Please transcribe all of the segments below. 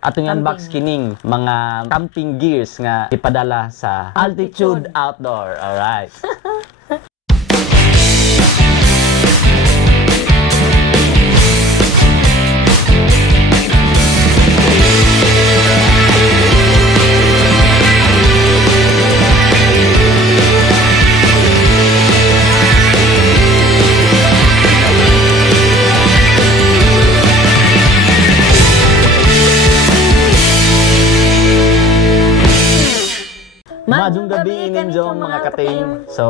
Atong unbox kining mga camping gears nga ipadala sa Altitude Outdoor. Alright. Madung gabi ninyo mga kating. So,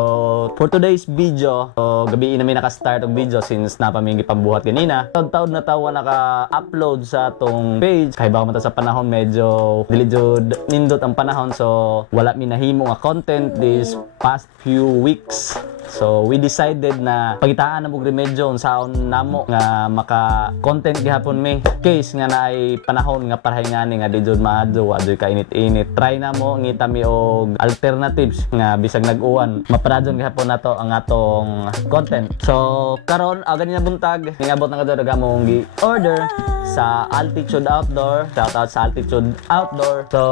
for today's video, gabi namin naka-start ang video since napamingi pambuhat kanina. Taon na tawa naka-upload sa atong page. Kaya baka mata sa panahon medyo dilijud nindot ang panahon. So, wala mi nahimo nga content this past few weeks. So, we decided na pagitaan na mong remedyo saon namo nga maka-content gihapon mi. Case nga na ay panahon nga parahay nga ni nga di jud maadto, adoy ka init-init. Try na mo ngita mi og alternatives nga bisag nag-uwan. Maparadyon gihapon nato ang atong content. So, karon gani na buntag, ningabot na kadto mong gi-order sa Altitude Outdoor. Shout out sa Altitude Outdoor. So,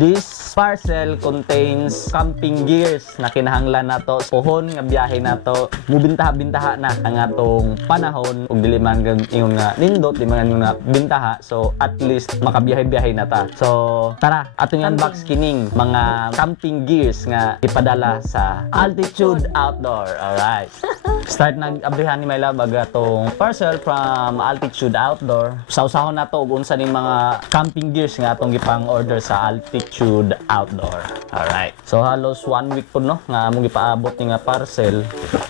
this parcel contains camping gears na kinahanglan nato pohon nga biyahe nato. Mubintaha-bintaha na ang atong panahon ug dili man ingon nga nindot, di man nga bintaha. So, at least makabiyahe-biyahe na ta. So, tara, atong unbox kining mga camping gears nga ipadala sa Altitude Outdoor. Alright. Start nag-abrihan ni my love atong parcel from Altitude Outdoor. Sausahon na to ug unsa ning mga camping gears nga atong gipang order sa Altitude Outdoor. Alright. So halos 1 week po no nga among gipaabot ni nga parcel.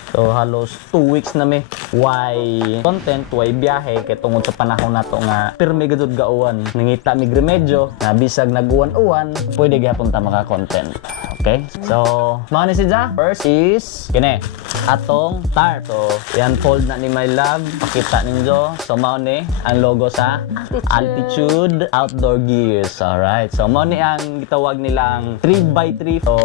So halos 2 weeks na mi. Why content, why biyahe kay tungod sa panahon nato nga pirmi gud gauwan. Nangita mig remedyo na bisag nag-uwan-uwan, pwede gyapon ta maka-content. Okay? So, mao ni siya. First is kini atong tarp. So, yan fold na ni my love. Pakita ninyo. So, mao ni ang logo sa Altitude Outdoor Gears. Alright. So, mao ni ang gitawag nilang 3x3. So,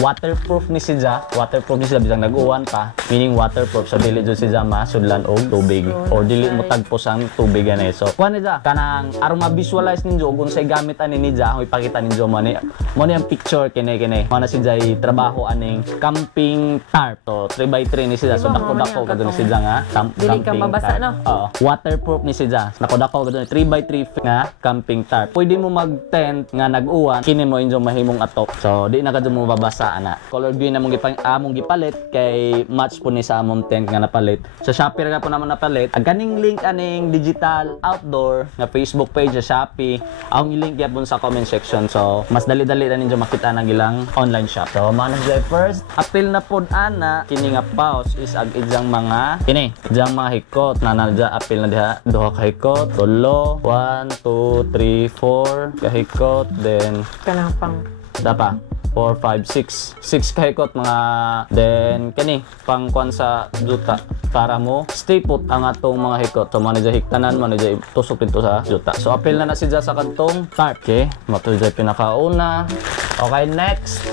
waterproof ni siya. Waterproof ni siya bisag nag-uwan pa. Meaning waterproof. So, dili jud siya masudlan og tubig or dili mo tagpos ang tubig ani. So, kuan ni siya kanang aron ma-visualize ninyo ug unsay gamit ani ni siya, ipakita ninyo mo ni ang picture kini na si Jay trabaho aning camping tarp. So 3x3 ni siya. So dako-dako kadto ni siya nga dili ka mabasa no. Waterproof ni siya. Dako-dako kadto ni 3x3 nga camping tarp. Pwede mo mag-tent nga nag-uwan, kini mo inyo mahimong atok. So di na kadto mo babasa ana. Color green na among gipalit kay match po ni sa among tent nga napalit. Sa Shopee ra po naman napalit. Ang kaning link aning Digital Outdoor nga Facebook page sa Shopee, ang i-link gyapon sa comment section. So mas dali-dali na ninyo makita nang ilang online shop. So, manag first, apil na pod ana kini nga pouch is ag idyang mga idyang mga hikot na nadya apil na diha duha ka hikot, tulo, 1 2 3 4 ka hikot, then kanang pang dapa 4 5 6 6 ka hikot mga, then kani pang kuan sa juta para mo stay put ang atong mga hikot. So manadya hiktanan, manadya tusok dito sa juta. So apil na siya sa kantong tarp. Okay, matulay pinakauna. Okay, next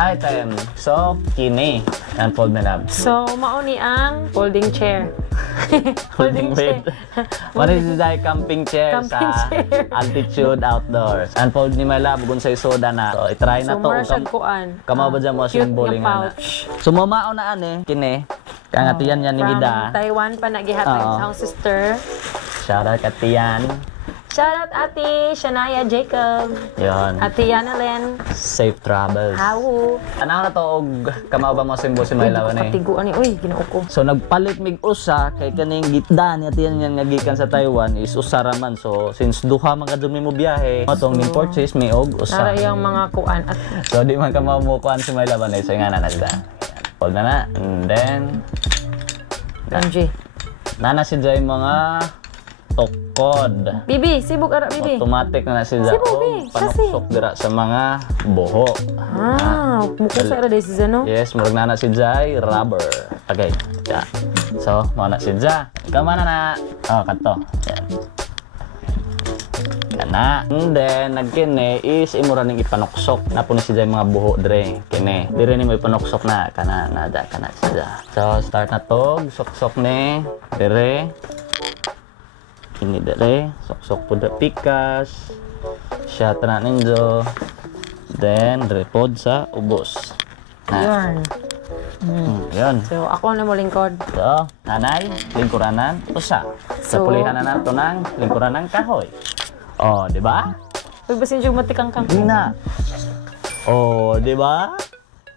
item. So, kini. And fold my love. So, mauni ang folding chair. Folding bed. What is this camping chair sa Altitude Outdoor. And fold ni my love kung sa soda na. So, itry na to. Kama ba dyan mo simboling na. So, mamao na ane. Kini. Kaya nga tiyan yan ni Gida. Taiwan pa nagihatag sa sister. Shout out ka tiyan. Shoutout Ate Shania Jacob. Yon. Ate Yanalen. Safe travels. Hawu. Ano na to og kamaw ba mo simbo si Maylaw ni? Patiguan ni uy ginoo ko. So nagpalit mig usa kay kaning gitda niya tiyan nga gikan sa Taiwan is usa ra man. So since duha man kadto mo biyahe, matong ning purchase mi og usa. Nara yang mga kuan at so di man kamaw mo kuan si Maylaw ni so nga na sida. Fold na and then Anji. Nana si Jay mga tokod. Bibi, sibuk ara bibi. Automatic na siya. Sibuk bi, panuksok dira sa mga buho. Muko sa ara dai si Zano. Yes, murag na si Jay rubber. Okay. Yeah. So, mo na si Jay. Kamana na. Oh, kanto. Yan. Kana. And then nagkine is imura ning ipanuksok. Napo ni si Jay mga buho dire. Kine. Dire ni mo ipanuksok na kana nada kana si Jay. So, start na tog. Sok-sok ni dire. Kini dere, sok-sok po da pikas. Siya tanan ninyo. Then, repod sa ubos. Yun. Yun. So, ako na mo lingkod. So, nanay, lingkuranan, usa. Sa So, pulihan na nato ng lingkuran ng kahoy. Oh, di ba? Uy, basin yung matikang-kang. Di na. Oh, di ba?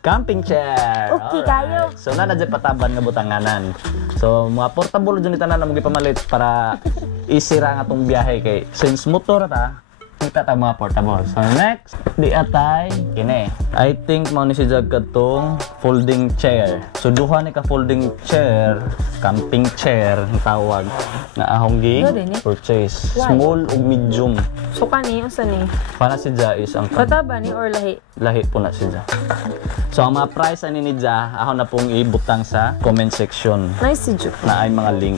Camping chair. Okay, Alright. kayo. So, na dyan pataban nga butanganan. So, mga portable dyan itanan na mga pamalit para isira nga itong biyahe kay since motor ta, kita ta mga portable. So, next, di atay, kini. I think mo ni si Jag katong folding chair. So, duha ni ka folding chair, camping chair, ang tawag, na ahong gi Ano din eh? purchase. Why? Small ug medium. So, kani, unsa ni? Para si Ja is ang Pataba ni or lahi? lahi po na si Ja. So, ang mga price ani ni Ja, ako na pong ibutang sa comment section Nice si Juke. na ay mga link.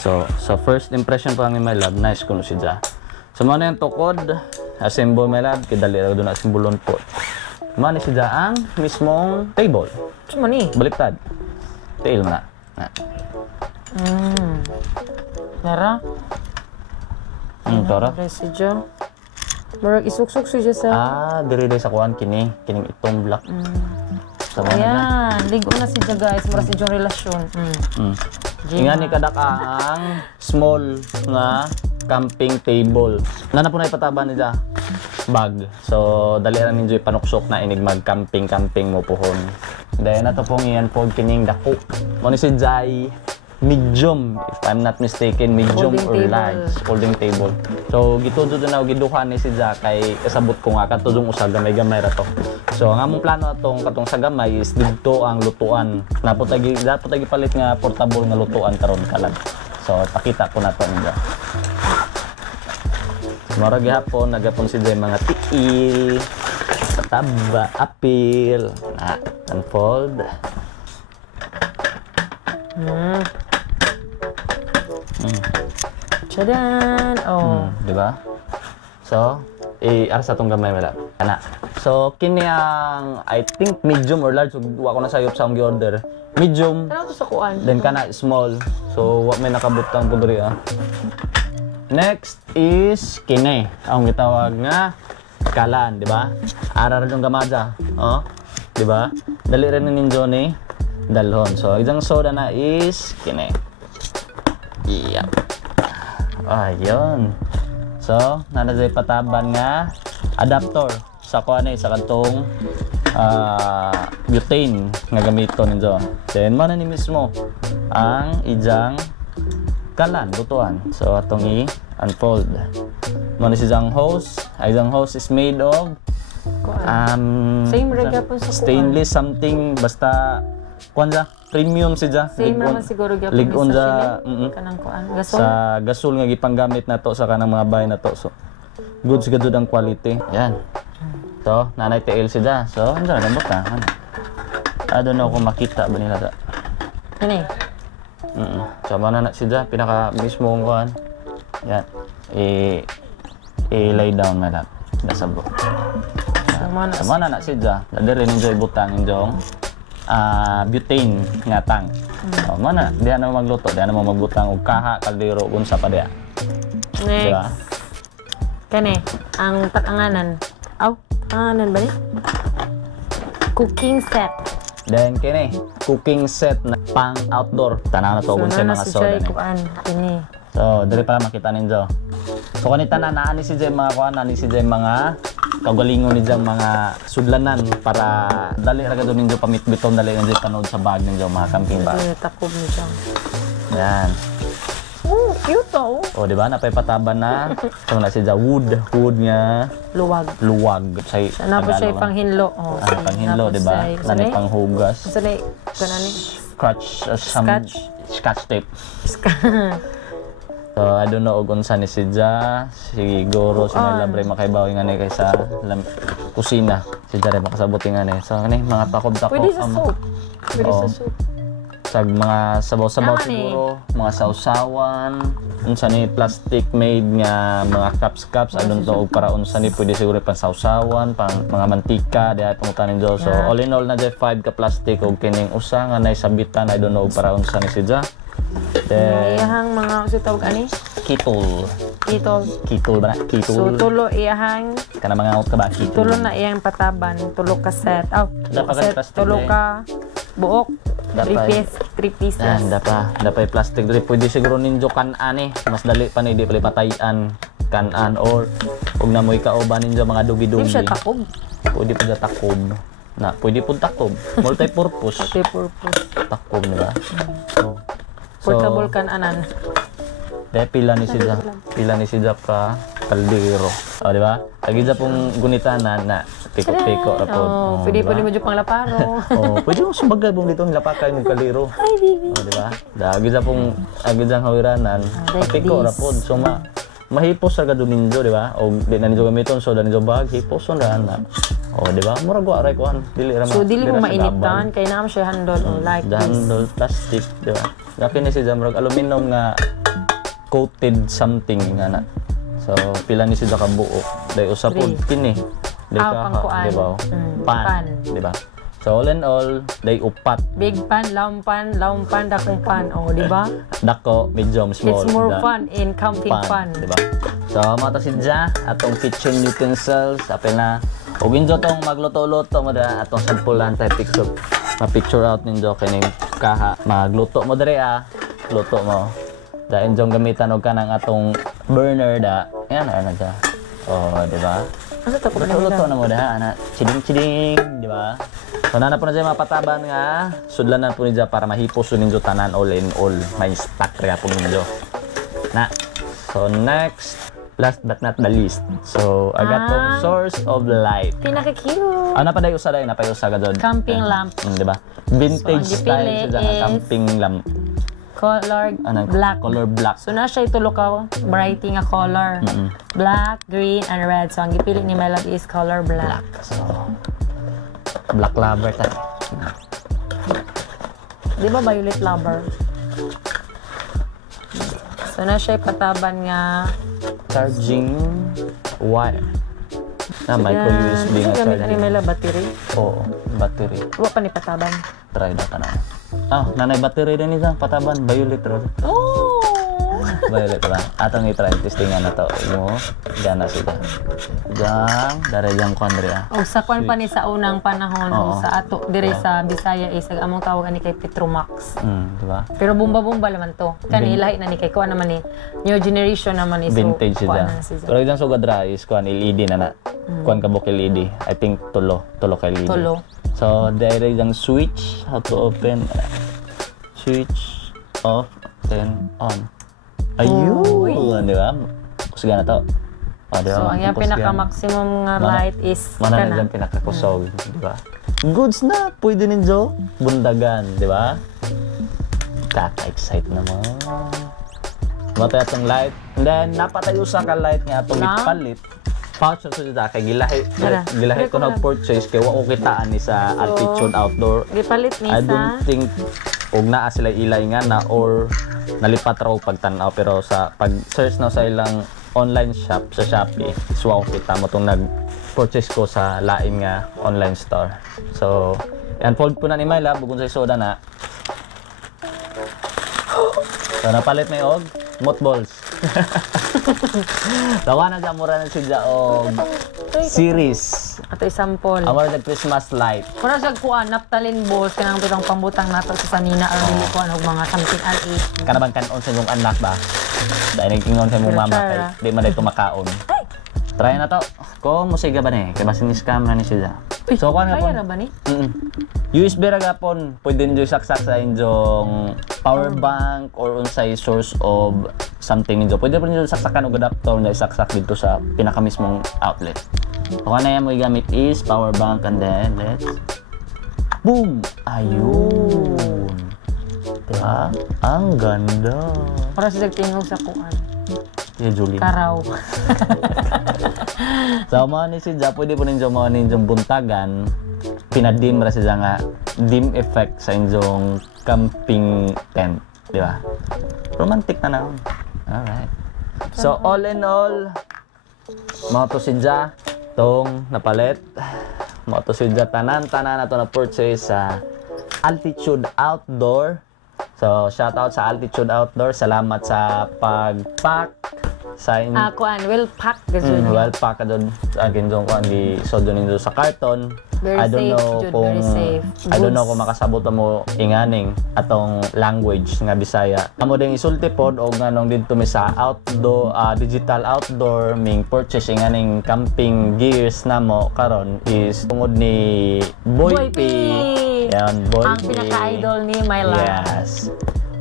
So, first impression pa ni my love, nice kuno si Ja. So, mo na yung tukod, assemble my love, kidali ra doon assemblon po. Mo ni si Ja ang mismong table. Suma ni? Baliktad. Tail mo na. Na. Nara? Tara. Nara si Jo. Murag isuksok si Jo sa... Diri sa kuan kini, kining itong black. So, mo na. Ayan, ligo na si Jo guys. Mura si Jo relasyon. Ingan ni kadak ang small nga camping table. Nana po na ipataban ni Ja bag. So dali ra ninyo panuksok na inig mag camping mo pohon. Then ato pong iyan po kining dako. Mo ni si Jai medium, if I'm not mistaken, medium Folding or table. large folding table. So gitudo na giduha ni si Ja kay kasabot ko nga katudong usa gamay-gamay ra to. So ang among plano katong sa gamay is didto ang lutuan. Dapat lagi palit nga portable nga lutuan karon kalan. So pakita ko na to ninyo. Mara gihapon nagapon si Jay mga tiil, taba, apil, unfold. Tchadan! Oh. Di ba? So, ara sa tong gamay wala. Ana. So, kini ang I think medium or large, wa ko na sayop sa akong gi-order. Medium, Ano to sa kuan? then kana small. So, wa may nakabutang po diri Next is kini. Ang gitawag nga kalan, di ba? Ara ra yung gamaja. Oh, di ba? Dali rin ninyo ni dalhon. So, isang soda na is kini. Iya. Ayun. So, nanay pataban nga adapter sa kuan sa kantong butane nga gamiton ninyo. Then mo na ni mismo ang ijang kalan lutuan. So atong i-unfold. Mo na siyang hose. Ijang hose is made of Same rig po sa kuan. stainless something basta kuan ja premium siya. Same naman siguro gyapon ligon sa ja kanang kuan. Gasol. sa gasol nga gipanggamit na to sa kanang mga bahay na to. So goods gud ang quality. Yan. So nanay TL siya. So ano na ba ta? I don't know kung makita ba nila ta. Kani. Sama na siya pinaka mismo kung kuan. Yan. I-lay down na lang. Nasabo. Sama na siya. Dali rin enjoy butang injong butane nga tang. O mana, diha na magluto, diha na magbutang og kaha kaldero unsa pa diha. Next. Diba? Kani, ang takanganan. Aw, takanganan ba ni? Cooking set. Then kini, cooking set na pang outdoor. Tanaw na to unsay mga soda ni. kuan kini. So, diri para makita ninyo. So kanita na naani si Jay mga kuan, naani si Jay mga kagalingon ni Jang mga sudlanan para dali ra gadto ninyo pamitbiton dali ninyo panood sa bag ninyo mga camping bag. Dili takob ni siya. Yan. Oh, cute oh. O di ba napay pataban na. So na si Jay wood nga Luwag. luwag say Sana po siya panghinlo. Oh, panghinlo di ba? Nani panghugas. Sana kanani Scotch tape. So, I don't know kung saan ni si Ja, siguro si May Labre makaibawi nga ni kay sa kusina. Si Ja rin makasabuti nga ni. So, mga takob-takob. Pwede sa soup. Pwede sa soup. Sa mga sabaw-sabaw Naman siguro, mga sausawan, unsa ni plastic made nga mga cups, I don't know, para unsa ni pwede siguro pang sausawan, pang mga mantika, diha pangutanin do. So, all in all na 5 ka plastic og kining usa nga nay sabitan, I don't know para unsa ni si Ja. Then, Iyahang mga usay tawag ani? Kitol. Kitol. Kitol ba na? So Kitol. tulo iyahang Kana mga out ka ba? Kitol. tulo na iyang pataban, tulo ka set. Aw, Dapat ka plastic tulo na eh. ka buok. Dapat. 3 pieces. Dapay plastic diri pwede siguro ninjo kan-an mas dali pa ni di pala patayan kan-an or ug na mo ikauban ninjo mga Di dugi-dugi. siya takob. Pwede pa takob. Pwede po takob. Multi-purpose. Multi-purpose. Takob, di ba? So, Portable kan anan. dahil pila ni siya ka kaldero. O, di ba? Lagi siya pong gunitanan na piko-piko rapod. Oh, pwede pwede mo dyan pang laparo. Pwede mo sumagay pong dito nilapakay ng kaldero. Ay, baby. O, di ba? Lagi siya pong hawiranan. Like Piko this. rapod. So, mahipos ra gado ninyo, di ba? O di na ninyo gamiton, so da ninyo bag, hipos on na. O, di ba? Murag wa aray kuan. Dili ra So, dili mo ra siya mainitan, kaya naman siya handle like the this. handle plastic, di ba? Dapin ni si Jamrog aluminum nga coated something nga na. So, pila ni si ka buo. Dahil usapod kini. Pang kuan. Di ba? Pan. Pan, di ba? So, all in all, dahil upat. Big pan, pan, dakong pan. Oh, di ba? Dako, medium, small. It's more da- fun in camping fun. Di ba? So, mata si Ja, atong kitchen utensils, apel na. Ug injo tong magluto-luto mo da atong sampulan tayo picture. Ma-picture out ninyo kining kaha. Magluto mo diri luto mo. Da injong gamitan og kanang atong burner da. Yan na siya. Oh, di ba? Ano to? Luto na mo da ana. Chiding, di ba? So nana po na siya mapataban nga. Sudlan na po niya para mahipos ninyo tanan all in all. May stock kaya po ninyo. Na. So next, last but not the least. So agatong source of light. Pinaka-cute. Ano pa dayo usa dayo napay usa ka dod. Camping lamp. Di ba? Vintage So, ang style gipili siya is- camping lamp. Color Anong black. color black. So na siya itulo ka brighting nga color. Black, green, and red. So ang gipili ni Melody is color black. So black lover ta. Di ba violet lover? So na siya pataban nga Charging wire. Micro USB nga gamit ni charging. Mela battery. Oo, battery. Wa pa ni pataban. Try na ka na. Nanay battery din isa, pataban, violet ro. Oh! Violet ra. Atong i-try testingan na to. Mo, gana sila. Jang, dare jang kondria. O sa kwan pa ni sa unang panahon o sa ato dire sa Bisaya is among tawag ani kay Petromax. Di ba? Pero bumba-bumba naman to. Kani lahi na ni kay kuan naman ni new generation naman is Vintage kuan siya. na siya. Pero jang sugad ra is kuan LED na. Kuan ka buk LED. I think tulo ka LED. Tulo. So, there is ang switch, how to open. Switch, off, then on. Ayun, di ba? Kusga na to. Di ba? So ang yung pinaka-maximum nga light is Mana na kana. dyan pinakakusog, di ba? Goods na, pwede ninyo bundagan, di ba? Kaka-excite naman. Matay atong light. And then, napatayo sa ka light nga atong Na? ipalit. Pouch na siya kay gilahi Dara. ko nag-purchase kay wa ko kitaan ni sa Altitude Outdoor. Gipalit ni I sa don't think og naa sila ilay nga na or nalipat raw pagtan-aw pero sa pag-search na sa ilang online shop sa Shopee is wow kita mo tong nag-purchase ko sa lain nga online store. So, unfold po na ni Myla bugon sa soda na. So, napalit may og mothballs. Tawa na siya, mura na siya og series. ato sample. Amar the Christmas light. Mura sa kuan naptalin balls kanang bitong pambutang nato sa sanina or dili kuan og mga something RA. Kanaban kanon sa inyong anak ba? Dahil nagkingon sa imong mama kay di man dito makaon. Try na to. Kung musiga ba ni? Kaya basin ni scam na ni siya. So kuan nga po. Kaya ra ba ni? USB ra gapon. Pwede nyo saksak sa inyong power bank or unsay source of something ninyo. Pwede pa nyo saksakan og adapter na isaksak dito sa pinakamismong outlet. So kuan na yan mo gamit is power bank and then let's boom! Ayun! Diba? Ang ganda! Para sa tingog sa kuan. Julie. Karaw. So, mga ni siya, pwede po ninyo mga ninyong buntagan, pinadim ra siya nga dim effect sa inyong camping tent, di ba? Romantic na naman. Alright. So, all in all, mga to siya, tong napalit, mga to siya, tanan na to na purchase sa Altitude Outdoor. So, shout out sa Altitude Outdoor. Salamat sa pag-pack sa Kuan, well packed gazun. well pack ka doon again doon ko di so doon sa karton. Very I don't safe, know Jude, kung very safe. I don't know Goods. kung makasabot mo inganing atong language nga Bisaya. Amo ding isulti pod og nganong didto mi sa outdoor digital outdoor ming purchase inganing camping gears namo karon is tungod ni Boy P. Yan, Boy Ang P. pinaka-idol ni My Love. Yes.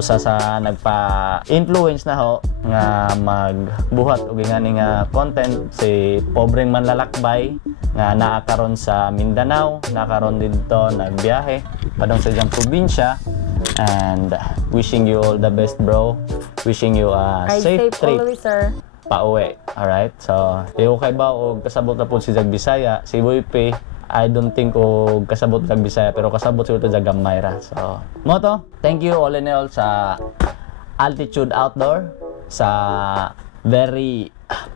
Usa sa nagpa-influence na ho nga magbuhat og ingani nga content si Pobreng Manlalakbay nga naa karon sa Mindanao, nakaron didto nagbiyahe padong sa diyang probinsya, and wishing you all the best, bro. Wishing you a Ride safe trip always, sir. pauwi. Alright? So, iyo kay ba og kasabot na po si Jag Bisaya, si Boy P, I don't think og kasabot kag Bisaya pero kasabot siguro sa gamay ra. So, mo to. Thank you all in all sa Altitude Outdoor sa very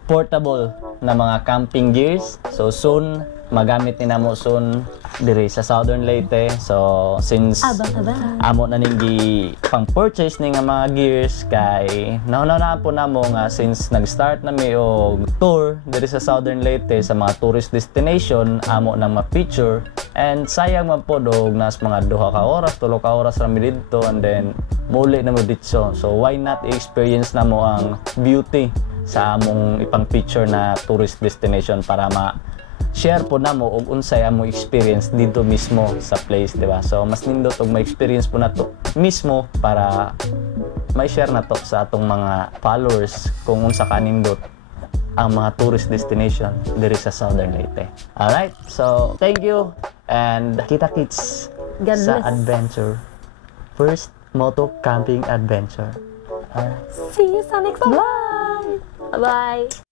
portable na mga camping gears. So soon magamit ni namo soon diri sa Southern Leyte. So since Abang-abang. amo na ning pang purchase ning mga gears kay nauna po namo nga since nag-start na mi og tour diri sa Southern Leyte sa mga tourist destination, amo nang ma-feature, and sayang man po dog nas mga 2 ka oras 3 ka oras ra mi didto and then muli na mo ditso. So why not i-experience na mo ang beauty sa among ipang feature na tourist destination para ma-share po na mo og unsay among experience dito mismo sa place, di ba? So mas nindot og ma-experience po na to mismo para may share na to sa atong mga followers kung unsa ka nindot ang mga tourist destination diri sa Southern Leyte. Alright, so thank you and kita-kits God sa bless. adventure. First moto camping adventure. Alright. See you sa next vlog. Bye-bye.